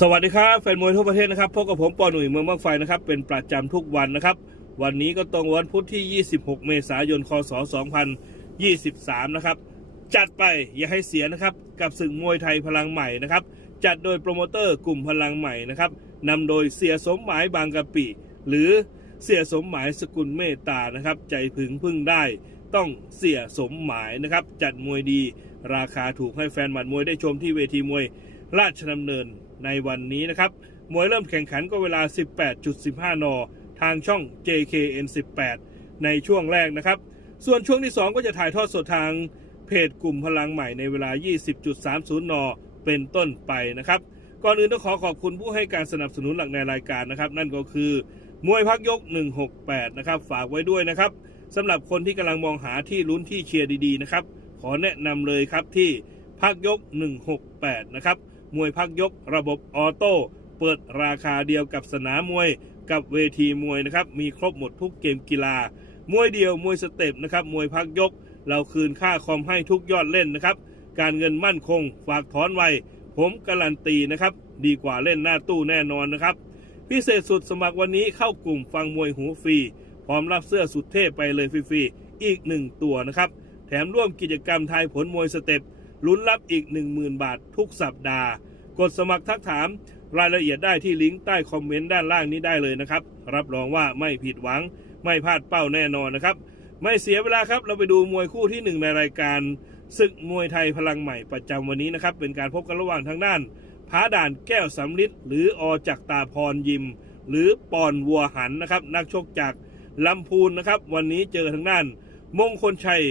สวัสดีครับแฟนมวยทั่วประเทศนะครับพบกับผมปอหนุ่ยเมืองมังไฟนะครับเป็นประจำทุกวันนะครับ วันนี้ก็ตรงวันพุธที่ 26 เมษายน คศ 2023 นะครับ จัดไปอย่าให้เสียนะครับกับศึกมวยไทยพลังใหม่นะครับ จัดโดยโปรโมเตอร์กลุ่มพลังใหม่นะครับนำโดยเสียสมหมายบางกะปิ หรือเสียสมหมายสกุลเมตตานะครับ ใจพึงพึ่งได้ต้องเสียสมหมายนะครับ จัดมวยดี ราคาถูกให้แฟนหมัดมวยได้ชมที่เวทีมวย ราชดำเนิน ในวันนี้นะครับ มวยเริ่มแข่งขันก็เวลา 18.15 น ทางช่อง JKN 18 ในช่วงแรกนะครับ ส่วนช่วงที่ 2 ก็จะถ่ายทอดสดทางเพจกลุ่มพลังใหม่ในเวลา 20.30 น เป็นต้นไปนะครับ ก่อนอื่นต้องขอขอบคุณผู้ให้การสนับสนุนหลักในรายการนะครับ นั่นก็คือ มวยพักยก 168 นะครับ ฝากไว้ด้วยนะครับสำหรับคนที่กำลังมองหาที่ลุ้นที่เชียร์ดีๆนะครับ ขอแนะนำเลยครับที่พักยก 168 นะครับ มวยพักยกระบบออโต้เปิดราคาเดียวกับสนามมวยกับเวทีมวยนะครับ มีครบหมดทุกเกมกีฬา มวยเดียวมวยสเต็ปนะครับมวยพักยก เราคืนค่าคอมให้ทุกยอดเล่นนะครับ การเงินมั่นคง ฝากถอนไวผมการันตีนะครับ ดีกว่าเล่นหน้าตู้แน่นอนนะครับ พิเศษสุดสมัครวันนี้เข้ากลุ่มฟังมวยหูฟรี พร้อมรับเสื้อสุดเท่ไปเลยฟรีๆอีกหนึ่งตัวนะครับ แถมร่วมกิจกรรมทายผลมวยสเต็ป ลุ้นรับอีก 10,000 บาททุกสัปดาห์ กดสมัครทักถามรายละเอียดได้ที่ลิงก์ใต้คอมเมนต์ด้านล่างนี้ได้เลยนะครับ รับรองว่าไม่ผิดหวัง ไม่พลาดเป้าแน่นอนนะครับ ไม่เสียเวลาครับ เราไปดูมวยคู่ที่หนึ่งในรายการศึกมวยไทยพลังใหม่ประจำวันนี้นะครับ เป็นการพบกันระหว่างทางด้านผาด่านแก้วสำลิดหรืออจักตาพรยิม หรือปอนวัวหันนะครับ นักชกจากลำพูนนะครับ วันนี้เจอทางด้าน มงคลชัย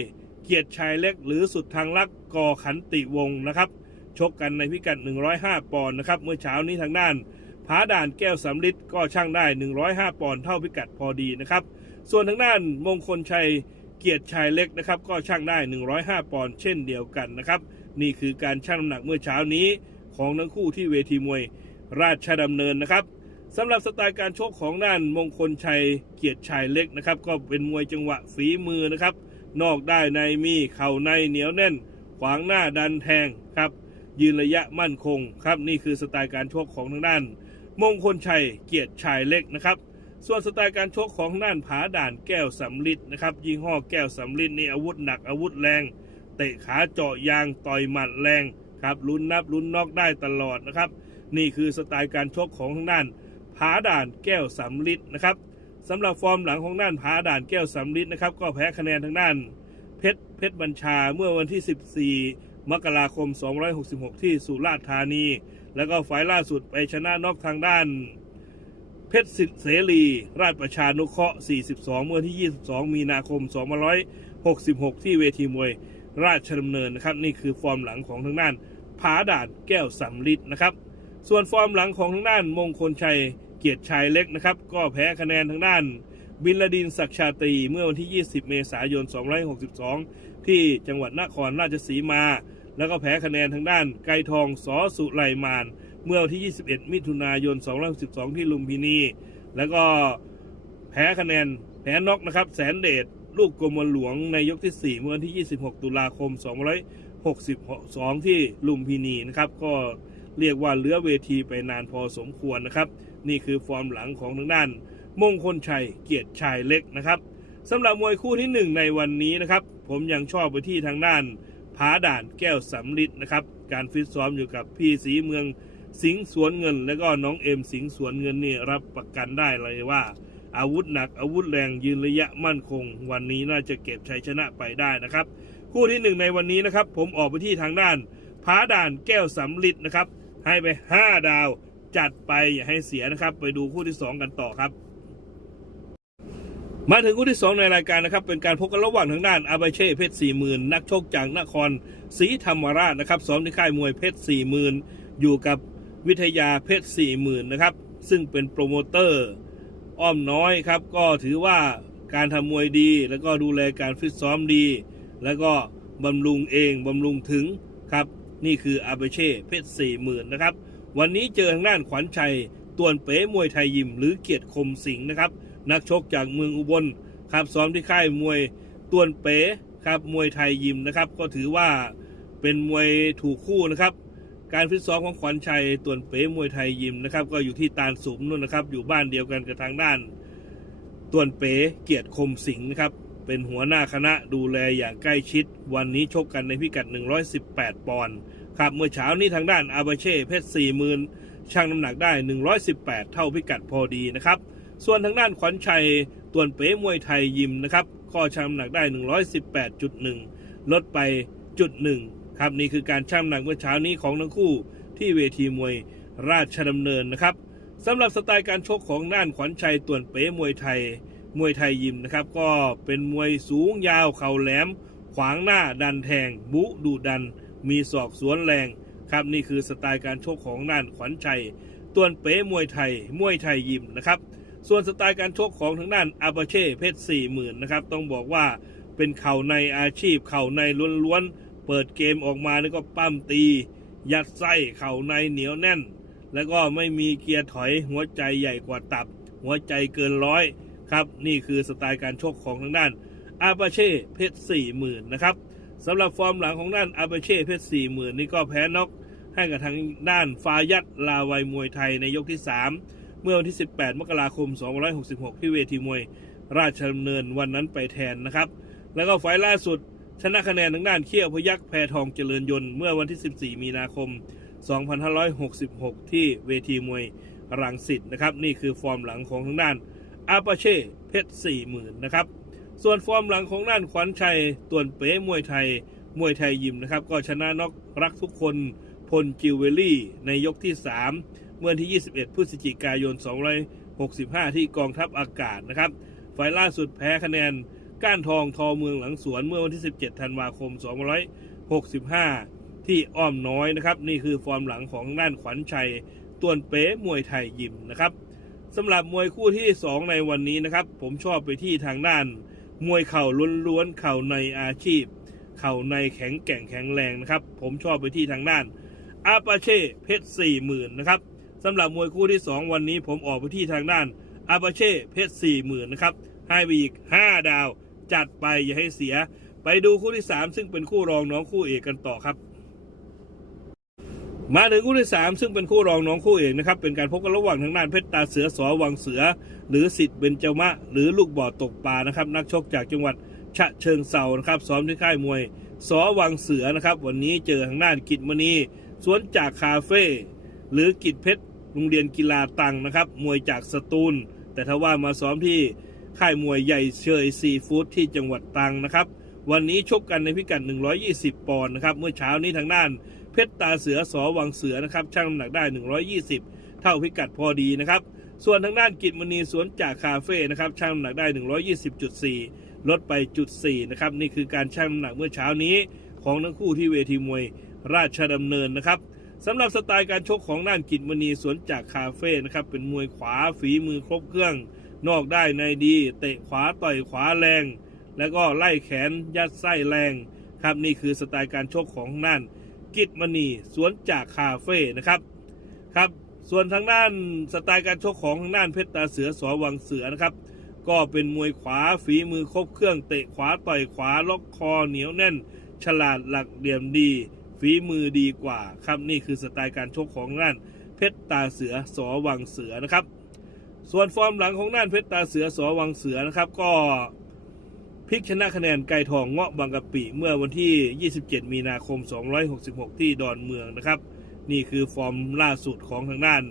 เกียรติชัยเล็กหรือสุดทางลักกอขันติวงศ์นะครับ ชกกันในพิกัด 105 ปอนด์นะครับ เมื่อเช้านี้ทางด้านผาด่านแก้วสำลิดก็ช่างได้ 105 ปอนด์เท่าพิกัดพอดีนะครับ ส่วนทางด้านมงคลชัยเกียรติชัยเล็กนะครับ ก็ช่างได้ 105 ปอนด์เช่นเดียวกันนะครับ นี่คือการชั่งน้ำหนักเมื่อเช้านี้ของทั้งคู่ที่เวทีมวยราชดำเนินนะครับสำหรับสไตล์การชกของด้านมงคลชัยเกียรติชัยเล็กนะครับ ก็เป็นมวยจังหวะฝีมือนะครับ นอกได้ในมีเข่าในเหนียวแน่น ขวางหน้าดันแทงครับ ยืนระยะมั่นคงครับ นี่คือสไตล์การชกของทางด้าน มงคลชัยเกียรติชัยเล็กนะครับ ส่วนสไตล์การชกของทางด้านผาด่านแก้วสำลิดนะครับยี่ห้อแก้วสำลิดนี่อาวุธหนักอาวุธแรง เตะขาเจาะยางต่อยหมัดแรงครับลุ้นนับลุ้นนอกได้ตลอดนะครับ นี่คือสไตล์การชกของทางด้านผาด่านแก้วสำลิดนะครับ สำหรับฟอร์มหลังของด้านผาด่านแก้วสำลิดนะครับ ก็แพ้คะแนนทางด้าน เพชรเพชรบัญชาเมื่อวันที่ 14 มกราคม 266 ที่สุราษฎร์ธานี แล้วก็ฝ่ายล่าสุดไปชนะนอกทางด้าน เพชรสิทธิเสรี ราชประชานุเคราะห์ 42 เมื่อที่ 22 มีนาคม 2566 ที่เวทีมวยราชดำเนินนะครับ นี่คือฟอร์มหลังของทางด้านผาด่านแก้วสำลิดนะครับ ส่วนฟอร์มหลังของทางด้านมงคลชัย เกียรติชัยเล็กนะครับ ก็แพ้คะแนนทางด้านบินลดินศักชาตรี เมื่อวันที่ 20 เมษายน 262 ที่จังหวัดนครราชสีมา แล้วก็แพ้คะแนนทางด้านไกรทองสอสุไลมาน เมื่อวันที่ 21 มิถุนายน 262 ที่ลุมพินี แล้วก็แพ้คะแนนแพ้นอกนะครับ แสนเดชลูกกรมหลวงในยกที่ 4 เมื่อวันที่ 26 ตุลาคม 262 ที่ลุมพินีนะครับ ก็เรียกว่าเลือเวทีไปนานพอสมควรนะครับ นี่คือฟอร์มหลังของทางด้าน มงคลชัยเกียรติชัยเล็กนะครับสำหรับมวยคู่ที่หนึ่งในวันนี้นะครับ ผมยังชอบไปที่ทางด้านผาด่านแก้วสำลิดนะครับ การฟิตซ้อมอยู่กับพี่สีเมืองสิงห์สวนเงิน แล้วก็น้องเอ็มสิงห์สวนเงินนี่รับประกันได้เลยว่า อาวุธหนักอาวุธแรงยืนระยะมั่นคง วันนี้น่าจะเก็บชัยชนะไปได้นะครับ คู่ที่หนึ่งในวันนี้นะครับ ผมออกไปที่ทางด้านผาด่านแก้วสำลิดนะครับ ให้ไป 5 ดาว จัดไปอย่าให้เสียนะครับ ไปดูคู่ที่ 2 กันต่อครับ มาถึงคู่ที่ 2 ในรายการนะครับ เป็นการพบกันระหว่างทางด้านอาบาเช่เพชรสี่หมื่นนักชกจากนครศรีธรรมราชนะครับซ้อมที่ค่ายมวยเพชรสี่หมื่นอยู่กับวิทยาเพชรสี่หมื่นนะครับ ซึ่งเป็นโปรโมเตอร์อ้อมน้อยครับ ก็ถือว่าการทำมวยดี แล้วก็ดูแลการฟิตซ้อมดี แล้วก็บำรุงเองบำรุงถึงครับ นี่คืออาเบเช่เพชรสี่หมื่นนะครับ วันนี้เจอทางด้านขวัญชัยตวนเป๋มวยไทยยิมหรือเกียรติคมสิงห์นะครับ นักชกจากเมืองอุบลครับซ้อมที่ค่ายมวยตวนเป๋ครับมวยไทยยิมนะครับ ก็ถือว่าเป็นมวยถูกคู่นะครับ การฟิตซ้อมของขวัญชัยต่วนเป๋มวยไทยยิมนะครับ ก็อยู่ที่ตาลสุมนู่นนะครับ อยู่บ้านเดียวกันกับทางด้านต่วนเป๋เกียรติคมสิงห์นะครับเป็นหัวหน้าคณะดูแลอย่างใกล้ชิด วันนี้ชกกันในพิกัด 118 ปอนด์ ครับเมื่อเช้านี้ทางด้านอาบาเช่เพชร40,000ช่างน้ำหนักได้ 118 เท่าพิกัดพอดีนะครับ ส่วนทางด้านขวัญชัยต่วนเป๋มวยไทยยิมนะครับก็ช่างน้ำหนักได้ 118.1 ลดไปจุดหนึ่งครับนี่คือการช่างน้ำหนักเมื่อเช้านี้ของทั้งคู่ที่เวทีมวยราชดำเนินนะครับสำหรับสไตล์การชกของน่านขวัญชัยต่วนเป๋มวยไทย มวยไทยยิมนะครับ ก็เป็นมวยสูงยาวเข่าแหลม ขวางหน้าดันแทง บุดุดัน มีศอกสวนแรง ครับนี่คือสไตล์การชกของน่านขวัญชัยต่วนเป๋มวยไทย มวยไทยยิมนะครับ ส่วนสไตล์การชกของทางด้านอาบาเช่เพชรสี่หมื่นนะครับ ต้องบอกว่าเป็นเข่าในอาชีพ เข่าในล้วนๆ เปิดเกมออกมาแล้วก็ปั้มตี ยัดไส้เข่าในเหนียวแน่น แล้วก็ไม่มีเกียร์ถอยหัวใจใหญ่กว่าตับ หัวใจเกินร้อยครับ นี่คือสไตล์การชกของทางด้านอาบาเช่เพชรสี่หมื่นนะครับ สำหรับฟอร์มหลังของด้านอาบาเช่เพชรสี่หมื่นนี่ก็แพ้น็อกให้กับทางด้านฟายัดลาวัยมวยไทยในยกที่ 3 เมื่อวันที่ 18 มกราคม 2566 ที่เวทีมวยราชดำเนินวันนั้นไปแทนนะครับ แล้วก็ไฟล์ล่าสุดชนะคะแนนทางด้านเขี้ยวพยักแพทองเจริญยนต์เมื่อวันที่ 14 มีนาคม 2566 ที่เวทีมวยรังสิตนะครับ นี่คือฟอร์มหลังของทางด้านอาปาเช่เพชร40,000 นะครับ ส่วนฟอร์มหลังของด้านขวัญชัยต่วนเป๋มวยไทย มวยไทยยิมนะครับ ก็ชนะน็อกรักทุกคนพลจิวเวลลี่ในยกที่ 3 เมื่อวันที่ 21 พฤศจิกายน 265 ที่กองทัพอากาศนะครับไฟล์ล่าสุดแพ้คะแนน ก้านทองทอเมืองหลังสวนเมื่อวันที่ 17 ธันวาคม 265 ที่อ้อมน้อยนะครับ นี่คือฟอร์มหลังของด้านขวัญชัยต่วนเป๋มวยไทยยิมนะครับสำหรับมวยคู่ที่ 2 ในวันนี้นะครับ ผมชอบไปที่ทางด้าน มวยเข่าล้วนๆเข่าในอาชีพ เข่าในแข็งแกร่งแข็งแรงนะครับ ผมชอบไปที่ทางด้านอาปาเช่เพชรสี่หมื่นนะครับสำหรับมวยคู่ที่ 2 วันนี้ผมออกไปที่ทางด้านอาปาเช่เพชรสี่หมื่นนะครับให้ไปอีก 5 ดาว จัดไปอย่าให้เสีย ไปดูคู่ที่ 3 ซึ่งเป็นคู่รองน้องคู่เอกกันต่อครับ มาถึงคู่ที่ 3 ซึ่งเป็นคู่รองน้องคู่เอกนะครับ เป็นการพบกันระหว่างทางด้านเพชรตาเสือสอวังเสือ หรือสิทธิ์เบญจมะ หรือลูกบ่อตกปลานะครับ นักชกจากจังหวัดฉะเชิงเซานะครับซ้อมที่ค่ายมวยสอวังเสือนะครับ วันนี้เจอทางด้านกิจมณีสวนจากคาเฟ่หรือกิจเพชรโรงเรียนกีฬาตังนะครับ มวยจากสตูล แต่ถ้าว่ามาซ้อมที่ค่ายมวยใหญ่เชยซีฟู้ดที่จังหวัดตังนะครับ วันนี้ชกกันในพิกัด 120 ปอนด์นะครับ เมื่อเช้านี้ทางด้าน เพชรตาเสือสอวังเสือนะครับช่างน้ำหนักได้ 120 เท่าพิกัดพอดีนะครับ ส่วนทางด้านกิจมณีสวนจากคาเฟ่นะครับช่างน้ำหนักได้ 120.4 ลดไปจุด4นะครับนี่คือการช่างน้ำหนักเมื่อเช้านี้ ของทั้งคู่ที่เวทีมวยราชดำเนินนะครับสำหรับสไตล์การชกของด้านกิจมณีสวนจากคาเฟ่นะครับเป็นมวยขวาฝีมือครบเครื่อง นอกได้ในดีเตะขวาต่อยขวาแรง แล้วก็ไล่แขนยัดไส้แรงครับนี่คือสไตล์การชกของด้าน กิจมณีสวนจากคาเฟ่นะครับครับ ส่วนทางด้านสไตล์การชกของทางด้านเพชรตาเสือสอวังเสือนะครับ ก็เป็นมวยขวาฝีมือครบเครื่องเตะขวาต่อยขวาล็อกคอเหนียวแน่น ฉลาดหลักเหลี่ยมดี ฝีมือดีกว่าครับนี่คือสไตล์การชกของด้านเพชรตาเสือสอวังเสือนะครับ ส่วนฟอร์มหลังของด้านเพชรตาเสือสอวังเสือนะครับ ก็ ลิกชนะคะแนนไก่ทองเงาะบางกะปิเมื่อวันที่ 27 มีนาคม 266 ที่ดอนเมืองนะครับ นี่คือฟอร์มล่าสุดของทางด้าน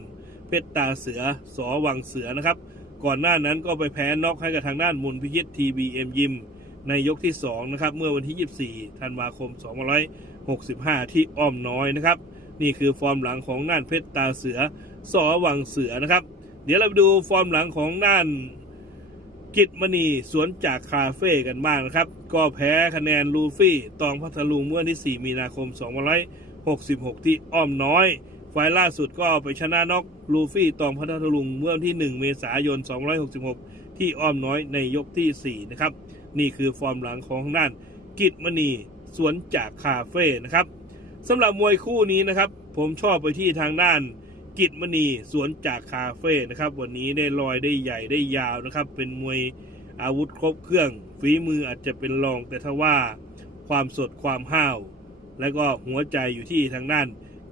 เพชรตาเสือสอวังเสือนะครับ ก่อนหน้านั้นก็ไปแพ้น็อกให้กับทางด้านมุนพิยิตทีบีเอ็มยิมในยกที่ 2 นะครับ เมื่อวันที่ 24 ธันวาคม 2565 ที่อ้อมน้อยนะครับ นี่คือฟอร์มหลังของน่านเพชรตาเสือสอวังเสือนะครับ เดี๋ยวเราไปดูฟอร์มหลังของน่าน กิจมณีสวนจากคาเฟ่กันบ้างนะครับ ก็แพ้คะแนนลูฟี่ตองพัทลุงเมื่อวันที่ 4 มีนาคม 2566 ที่อ้อมน้อย ไฟล์ล่าสุดก็ไปชนะน็อกลูฟี่ตองพัทลุงเมื่อวันที่ 1 เมษายน2566 ที่อ้อมน้อยในยกที่ 4 นะครับ นี่คือฟอร์มหลังของทางด้านกิจมณีสวนจากคาเฟ่นะครับสำหรับมวยคู่นี้นะครับ ผมชอบไปที่ทางด้าน กิจมณีสวนจากคาเฟ่นะครับ วันนี้ได้ลอยได้ใหญ่ได้ยาวนะครับ เป็นมวยอาวุธครบเครื่อง ฝีมืออาจจะเป็นรอง แต่ถ้าว่าความสดความห้าว และก็หัวใจอยู่ที่ทางด้าน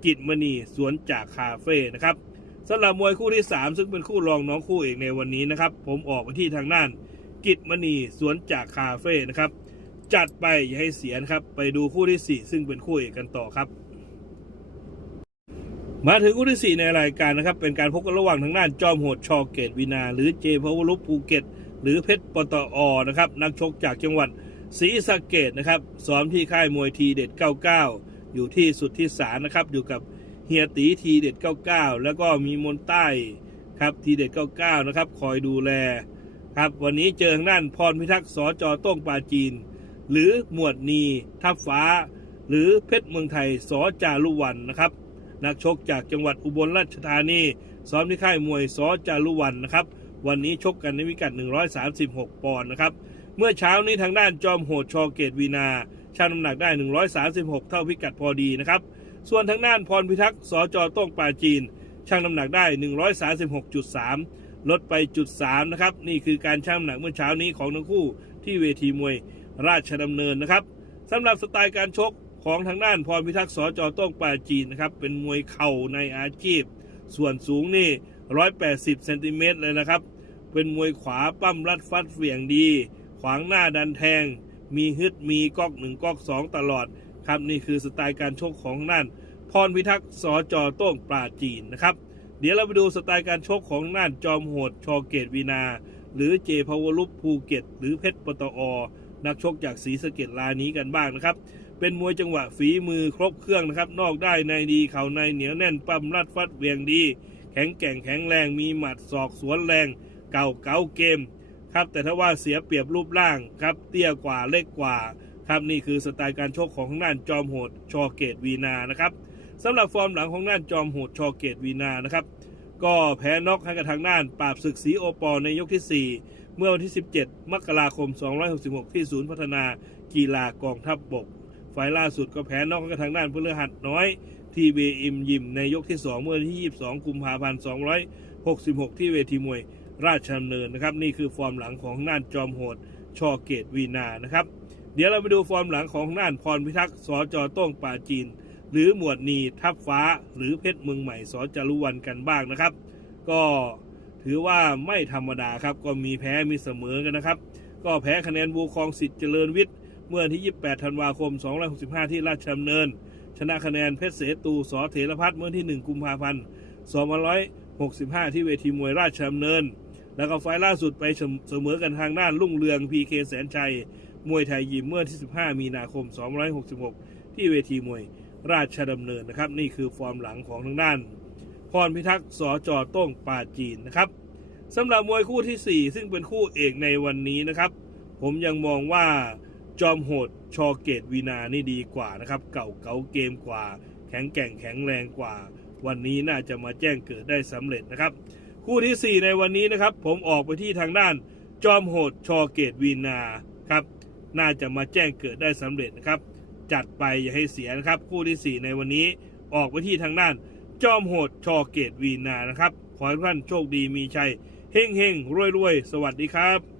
กิจมณีสวนจากคาเฟ่นะครับสำหรับมวยคู่ที่ 3 ซึ่งเป็นคู่รองน้องคู่เอกในวันนี้นะครับ ผมออกไปที่ทางด้านกิจมณีสวนจากคาเฟ่นะครับ จัดไปอย่าให้เสียนะครับ ไปดูคู่ที่ 4 ซึ่งเป็นคู่เอกกันต่อครับ มาถึงคู่ที่4ในรายการนะครับ เป็นการพบกันระหว่างทางด้านจอมโหดชอเกตวินา หรือเจพาวลุปภูเก็ต หรือเพชรปตอนะครับนักชกจากจังหวัดศรีสะเกดนะครับซ้อมที่ค่ายมวยทีเด็ด 99 อยู่ที่สุดที่สารนะครับ อยู่กับเฮียตีทีเด็ด 99 แล้วก็มีมนใต้ครับทีเด็ด 99 นะครับ คอยดูแลครับวันนี้เจอทางด้านพรพิทักษ์สจโต้งปาจีน หรือหมวดนีทับฟ้า หรือเพชรเมืองไทยสจารุวันนะครับ นักชกจากจังหวัดอุบลราชธานี ซ้อมที่ค่ายมวยสจารุวันนะครับ วันนี้ชกกันในพิกัด 136 ปอนด์นะครับ เมื่อเช้านี้ทางด้านจอมโหดชอเกตวีนาชั่งน้ำหนักได้ 136 เท่าพิกัดพอดีนะครับ ส่วนทางด้านพรพิทักษ์สจโต้งปาจีน ชั่งน้ำหนักได้ 136.3 ลดไปจุด3นะครับ นี่คือการชั่งน้ำหนักเมื่อเช้านี้ของทั้งคู่ที่เวทีมวยราชดำเนินนะครับสำหรับสไตล์การชก ของทางด้านพรพิทักษ์สจโต้งปาจีนนะครับ เป็นมวยเข่าในอาชีพ ส่วนสูงนี่ 180เซนติเมตรเลยนะครับ เป็นมวยขวาปั้มรัดฟัดเหวี่ยงดี ขวางหน้าดันแทง มีฮึดมีก๊อกหนึ่งก๊อกสองตลอดครับนี่คือสไตล์การชกของนั่นพรพิทักษ์สจโต้งปราจีนนะครับ เดี๋ยวเราไปดูสไตล์การชกของนั่นจอมโหดชอเกตวีนา หรือเจพาวลุปภูเก็ต หรือเพชรปตอ นักชกจากศรีสะเกดลายนี้กันบ้างนะครับ เป็นมวยจังหวะฝีมือครบเครื่องนะครับ นอกได้ในดีเข่าในเหนียวแน่นปั้มรัดฟัดเวียงดี แข็งแกร่งแข็งแรงมีหมัดศอกสวนแรง เก่าเก๋าเกมครับแต่ถ้าว่าเสียเปรียบรูปร่างครับ เตี้ยกว่าเล็กกว่าครับนี่คือสไตล์การชกของทางด้านจอมโหดชอเกตวีนานะครับสำหรับฟอร์มหลังของด้านจอมโหดชอเกตวีนานะครับก็แพ้น็อกให้กับทางด้านปราบศึกสีโอปอลในยกที่ 4 เมื่อวันที่ 17 มกราคม 266 ที่ศูนย์พัฒนากีฬากองทัพบบก ไฟล์ล่าสุดก็แพ้นอกกับทางด้านพฤหัสน้อยทีเบอิมยิมในยกที่ 2 เมื่อวันที่ 22 กุมภาพันธ์ 266 ที่เวทีมวยราชดำเนินนะครับ นี่คือฟอร์มหลังของน่านจอมโหดชอเกตวีนานะครับ เดี๋ยวเราไปดูฟอร์มหลังของน่านพรพิทักษ์สจต้งป่าจีน หรือหมวดนีทับฟ้า หรือเพชรเมืองใหม่สจารุวันกันบ้างนะครับ ก็ถือว่าไม่ธรรมดาครับก็มีแพ้มีเสมอกันนะครับ ก็แพ้คะแนนบูคองสิทธิ์เจริญวิทย์ เมื่อวันที่ 28 ธันวาคม265 ที่ราชดำเนิน ชนะคะแนนเพชรเสตูสอเถรพัฒน์เมื่อวันที่ 1 กุมภาพันธ์2565 ที่เวทีมวยราชดำเนิน แล้วก็ไฟล์ล่าสุดไปเสมอกันทางด้านลุ่งเรืองพีเคแสนชัย มวยไทยยิมเมื่อที่ 15 มีนาคม 266 ที่เวทีมวยราชดำเนินนะครับ นี่คือฟอร์มหลังของทางด้านพรพิทักษ์สจโต้งปาจีนนะครับสำหรับมวยคู่ทีสี่ 4 ซึ่งเป็นคู่เอกในวันนี้นะครับ ผมยังมองว่า จอมโหดชอเกตวีนานี่ดีกว่านะครับ เก่าเก๋าเกมกว่า แข็งแกร่งแข็งแรงกว่า วันนี้น่าจะมาแจ้งเกิดได้สำเร็จนะครับ คู่ที่ 4 ในวันนี้นะครับ ผมออกไปที่ทางด้าน จอมโหดชอเกตวีนาครับน่าจะมาแจ้งเกิดได้สำเร็จนะครับ จัดไปอย่าให้เสียนะครับ คู่ที่ 4 ในวันนี้ออกไปที่ทางด้าน จอมโหดชอเกตวีนานะครับขอให้ทุกท่านโชคดีมีชัยเฮ่งเฮ่งรวยรวยสวัสดีครับ